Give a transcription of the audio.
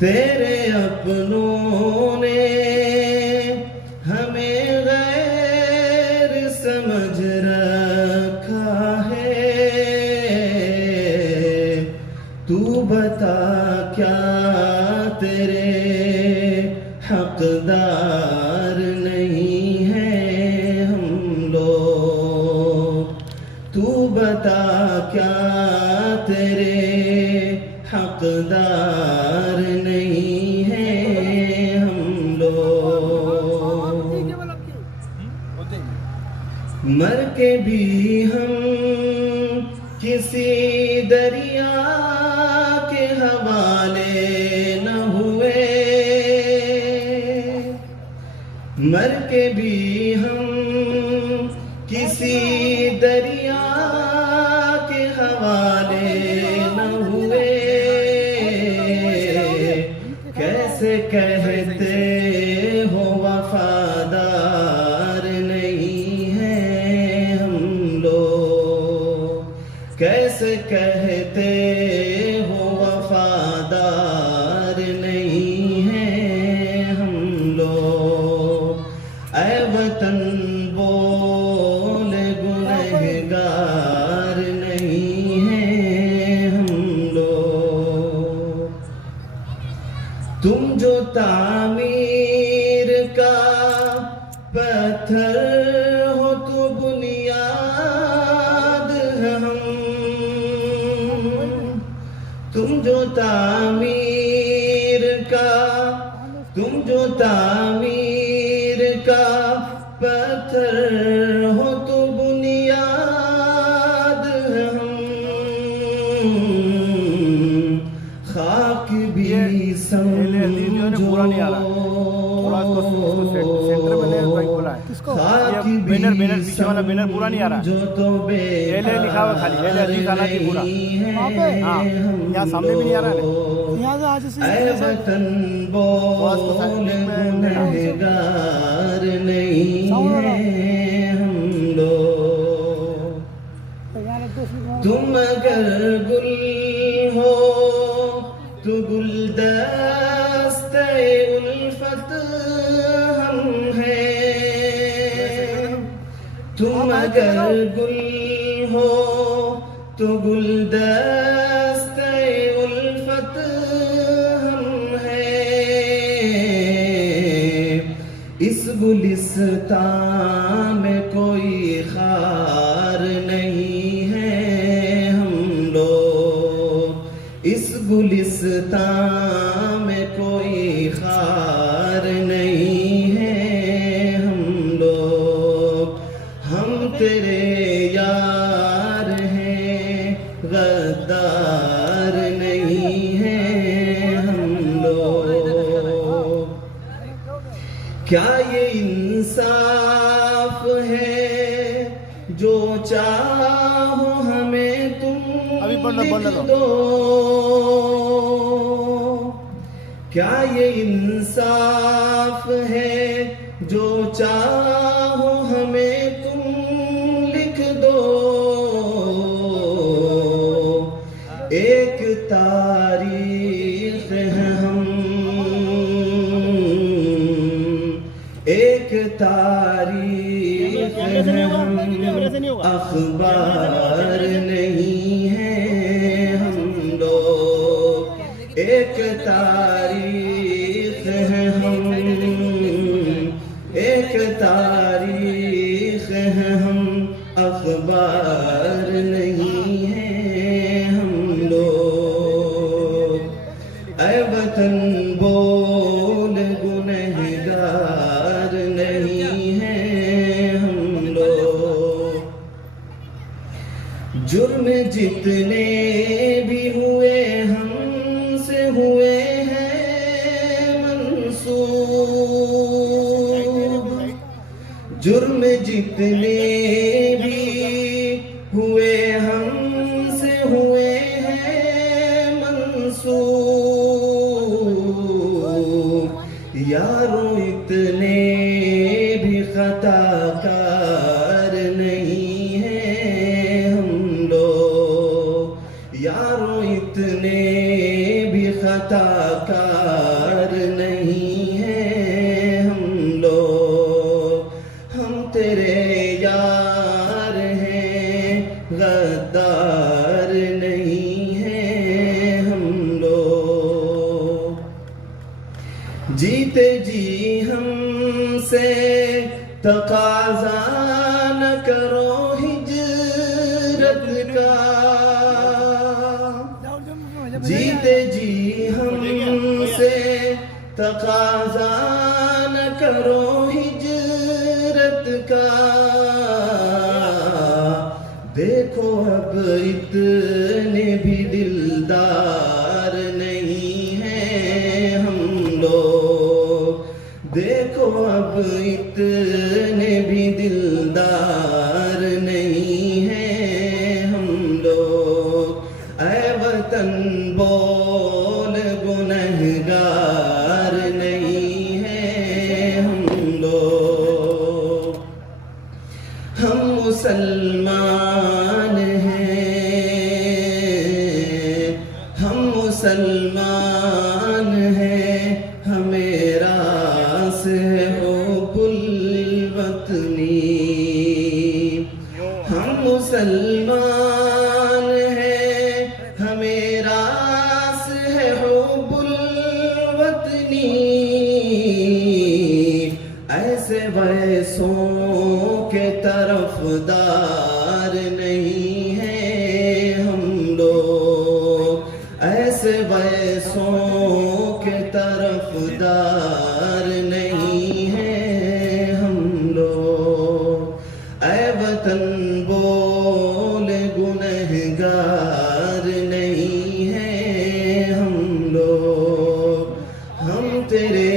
तेरे अपनों ने हमें गैर समझ रखा है। तू बता क्या तेरे हकदार नहीं है हम लोग। तू बता क्या तेरे हकदार नहीं है हम लोग। मर के भी हम किसी दरिया के हवाले न हुए। मर के भी हम किसी दरिया के हवाले न हुए। कैसे कहते हो वफादार नहीं है हम लोग। कैसे कहते हो वफादार नहीं है हम लोग। ऐ वतन बोल गुनहगार नहीं है हम लोग। तुम जो तामीर का पत्थर हो तो बुनियाद हम। तुम जो तामीर का पत्थर हो तो बुनियाद हम। खाक भी समझो बैनर पीछे वाला बैनर पूरा नहीं आ रहा। जो तो लिखा हुआ खाली अजीज आना की पूरा। हाँ यहाँ सामने भी नहीं आ रहा है। वतन बोल गुनहगार नहीं है हम लोग। तुम अगर गुल हो तो गुलदस्ते उल्फत हम हैं। तुम अगर गुल हो तो गुलदस्ते उल्फत हम हैं। इस गुलिस्तां में कोई खार नहीं है हम लोग। इस गुलिस्तां में कोई खार नहीं है हम लोग। हम तेरे यार हैं गद्दार नहीं है हम लोग। क्या ये इंसाफ है जो चाहो हमें तुम लिख दो। क्या ये इंसाफ है जो चाहो हमें तुम लिख दो। एक तारीख है हम, एक तारीख है हम, अखबार नहीं है हम लोग। एक तारीख है हम, एक तारीख है हम, अखबार नहीं है हम लोग। ऐ वतन बोल गुनहगार नहीं है हम लोग। जुर्म जितने भी हुए हमसे हुए हैं मंसूब। जुर्म जितने भी हुए हमसे हुए हैं मंसूब। यारों इतने भी खताकार नहीं है हम लोग। यारों इतने भी खता खताकार नहीं हैं हम लोग, हम तेरे यार हैं, गद्दार नहीं हैं हम लोग। जीते जी हमसे तकाज़ा न करो हिजरत का, जीते जी हमसे तकाज़ा न करो हिजरत का। देखो अब इतने भी दिलदार नहीं हैं हम लोग, देखो अब इतने भी दिलदार नहीं हैं हम लोग। ऐ वतन बोल गुनहगार नहीं हैं हम लोग, हम मुसलमान हैं, हम मुसलमान हैं, हमें रास है हुब्बुल वतनी। हम मुसलमान हैं, हमें रास है हुब्बुल वतनी। ऐसे वैसों के तरफदार नहीं हैं हम लोग, ऐसे वैसों के तरफदार नहीं हैं हम लोग। ऐ वतन बोल गुनहगार नहीं हैं हम लोग, हम तेरे